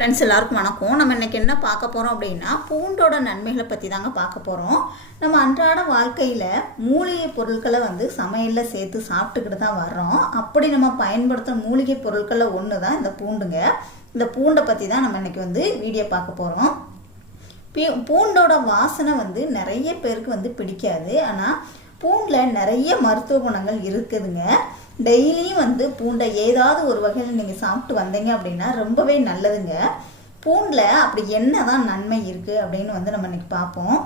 Friends எல்லாருக்கும் வணக்கம். நம்ம இன்றைக்கி என்ன பார்க்க போகிறோம் அப்படின்னா பூண்டோட நன்மைகளை பற்றி தாங்க பார்க்க போகிறோம் நம்ம அன்றாட வாழ்க்கையில் மூலிகை பொருட்களை வந்து சமையலில் சேர்த்து சாப்பிட்டுக்கிட்டு தான் வர்றோம். அப்படி நம்ம பயன்படுத்துகிற மூலிகை பொருட்களில் ஒன்று தான் இந்த பூண்டுங்க. இந்த பூண்டை பற்றி தான் நம்ம இன்றைக்கி வந்து வீடியோ பார்க்க போகிறோம் பூண்டோட வாசனை வந்து நிறைய பேருக்கு வந்து பிடிக்காது. ஆனால் பூண்டில் நிறைய மருத்துவ குணங்கள் இருக்குதுங்க. டெய்லியும் வந்து பூண்டை ஏதாவது ஒரு வகையில் நீங்கள் சாப்பிட்டு வந்தீங்க அப்படின்னா ரொம்பவே நல்லதுங்க. பூண்டில் அப்படி என்ன தான் நன்மை இருக்குது அப்படின்னு வந்து நம்ம இன்னைக்கு பார்ப்போம்.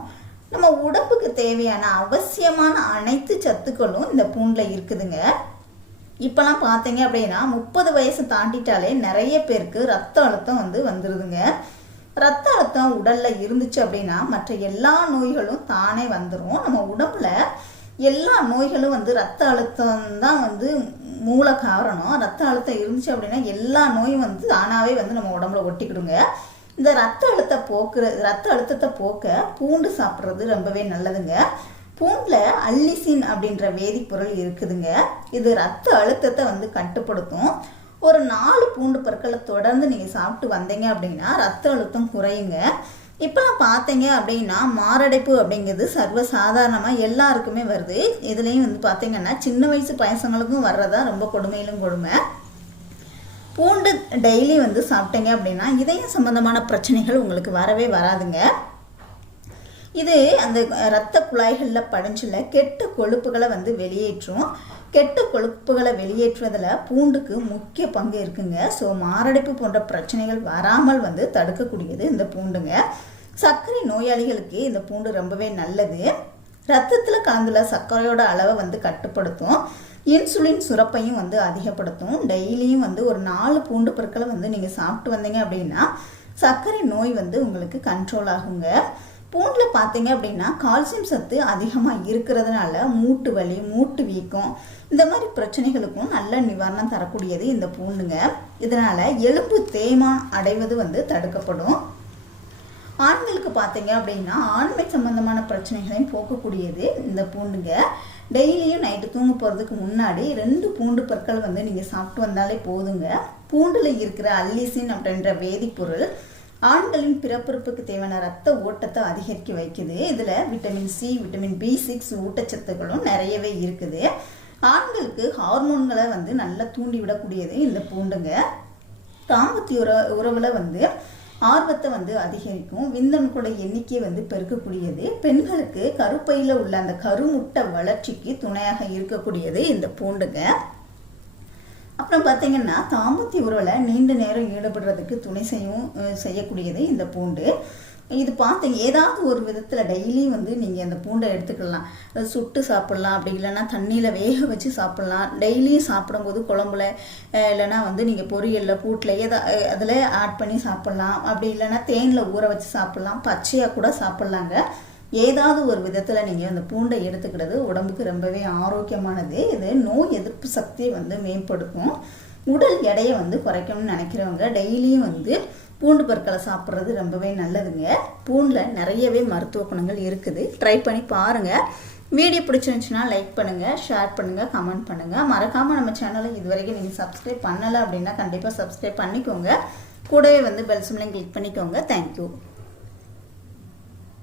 நம்ம உடம்புக்கு தேவையான அவசியமான அனைத்து சத்துக்களும் இந்த பூண்டில் இருக்குதுங்க. இப்போலாம் பார்த்தீங்க அப்படின்னா முப்பது வயசு தாண்டிட்டாலே நிறைய பேருக்கு ரத்த அழுத்தம் வந்து வந்துடுதுங்க ரத்த அழுத்தம் உடலில் இருந்துச்சு அப்படின்னா மற்ற எல்லா நோய்களும் தானே வந்துடும் நம்ம உடம்புல எல்லா நோய்களும் வந்து ரத்த அழுத்தம் தான் வந்து மூல காரணம். ரத்த அழுத்தம் இருந்துச்சு அப்படின்னா எல்லா நோயும் வந்து தானாகவே வந்து நம்ம உடம்புல ஒட்டிக்கிடுங்க. இந்த ரத்த அழுத்த போக்குற ரத்த அழுத்தத்தை போக்க பூண்டு சாப்பிட்றது ரொம்பவே நல்லதுங்க. பூண்டில் அல்லிசின் அப்படின்ற வேதிப்பொருள் இருக்குதுங்க. இது ரத்த அழுத்தத்தை வந்து கட்டுப்படுத்தும். ஒரு நாலு பூண்டு பற்களை தொடர்ந்து நீங்கள் சாப்பிட்டு வந்தீங்க அப்படின்னா ரத்த அழுத்தம் குறையுங்க. இப்போலாம் பார்த்தீங்க அப்படின்னா மாரடைப்பு அப்படிங்கிறது சர்வசாதாரணமாக எல்லாருக்குமே வருது. இதுலேயும் வந்து பார்த்தீங்கன்னா சின்ன வயசு பயசங்களுக்கும் வர்றதா ரொம்ப கொடுமையிலும் கொடுமை. பூண்டு டெய்லி வந்து சாப்பிட்டீங்க அப்படின்னா இதயம் சம்மந்தமான பிரச்சனைகள் உங்களுக்கு வரவே வராதுங்க. இது அந்த இரத்த குழாய்களில் படிஞ்சில் கெட்ட கொழுப்புகளை வந்து வெளியேற்றும். கெட்ட கொழுப்புகளை வெளியேற்றுவதில் பூண்டுக்கு முக்கிய பங்கு இருக்குங்க. ஸோ மாரடைப்பு போன்ற பிரச்சனைகள் வராமல் வந்து தடுக்கக்கூடியது இந்த பூண்டுங்க. சர்க்கரை நோயாளிகளுக்கு இந்த பூண்டு ரொம்பவே நல்லது. ரத்தத்தில் கலந்துள்ள சர்க்கரையோட அளவை வந்து கட்டுப்படுத்தும். இன்சுலின் சுரப்பையும் வந்து அதிகப்படுத்தும். டெய்லியும் வந்து ஒரு நாலு பூண்டு பொருட்களை வந்து நீங்கள் சாப்பிட்டு வந்தீங்க அப்படின்னா சர்க்கரை நோய் வந்து உங்களுக்கு கண்ட்ரோல் ஆகுங்க. பூண்டில் பார்த்தீங்க அப்படின்னா கால்சியம் சத்து அதிகமாக இருக்கிறதுனால மூட்டு வலி மூட்டு வீக்கம் இந்த மாதிரி பிரச்சனைகளுக்கும் நல்ல நிவாரணம் தரக்கூடியது இந்த பூண்டுங்க. இதனால் எலும்பு தேய்மான் அடைவது வந்து தடுக்கப்படும். பார்த்தீங்க அப்படின்னா ஆண்மை சம்பந்தமான பிரச்சனைகளையும் போக்கக்கூடியது இந்த பூண்டுங்க. டெய்லியும் நைட்டு தூங்க போகிறதுக்கு முன்னாடி ரெண்டு பூண்டு பற்கள் வந்து நீங்கள் சாப்பிட்டு வந்தாலே போதுங்க. பூண்டில் இருக்கிற அல்லிசின் அப்படின்ற வேதிப்பொருள் ஆண்களின் பிறப்புறுப்புக்கு தேவையான ரத்த ஓட்டத்தை அதிகரிக்க வைக்குது. இதில் vitamin C vitamin B six ஊட்டச்சத்துக்களும் நிறையவே இருக்குது. ஆண்களுக்கு ஹார்மோன்களை வந்து நல்லா தூண்டி விடக்கூடியது இந்த பூண்டுங்க. தாம்பத்திய உற உறவில் வந்து ஆர்வத்தை வந்து அதிகரிக்கும். விந்தணுக்களோட எண்ணிக்கை வந்து பெருக்கக்கூடியது. பெண்களுக்கு கருப்பையில் உள்ள அந்த கருமுட்டை வளர்ச்சிக்கு துணையாக இருக்கக்கூடியது இந்த பூண்டுங்க. அப்புறம் பார்த்தீங்கன்னா தாம்பத்திய உறவில் நீண்ட நேரம் ஈடுபடுறதுக்கு துணை செய்யும் செய்யக்கூடியது இந்த பூண்டு. இது பார்த்து ஏதாவது ஒரு விதத்தில் டெய்லியும் வந்து நீங்கள் அந்த பூண்டை எடுத்துக்கலாம். சுட்டு சாப்பிட்லாம். அப்படி இல்லைன்னா தண்ணியில் வேக வச்சு சாப்பிட்லாம். டெய்லியும் சாப்பிடும்போது குழம்புல இல்லைன்னா வந்து நீங்கள் பொரியலில் கூட்டில் எதா அதில் ஆட் பண்ணி சாப்பிட்லாம். அப்படி இல்லைன்னா தேனில் ஊற வச்சு சாப்பிட்லாம். பச்சையாக கூட சாப்பிட்லாங்க. ஏதாவது ஒரு விதத்தில் நீங்கள் அந்த பூண்டை எடுத்துக்கிறது உடம்புக்கு ரொம்பவே ஆரோக்கியமானது. இது நோய் எதிர்ப்பு சக்தியை வந்து மேம்படுத்தும். உடல் எடையை வந்து குறைக்கணும்னு நினைக்கிறவங்க டெய்லியும் வந்து பூண்டு பற்களை சாப்பிட்றது ரொம்பவே நல்லதுங்க. பூண்டில் நிறையவே மருத்துவ குணங்கள் இருக்குது. ட்ரை பண்ணி பாருங்கள் வீடியோ பிடிச்சிருந்துச்சுன்னா லைக் பண்ணுங்கள் ஷேர் பண்ணுங்கள் கமெண்ட் பண்ணுங்கள் மறக்காமல் நம்ம சேனலை இது வரைக்கும் நீங்கள் சப்ஸ்கிரைப் பண்ணலை அப்படின்னா கண்டிப்பாக சப்ஸ்கிரைப் பண்ணிக்கோங்க. கூடவே வந்து பெல் சிம்லையும் கிளிக் பண்ணிக்கோங்க. Thank you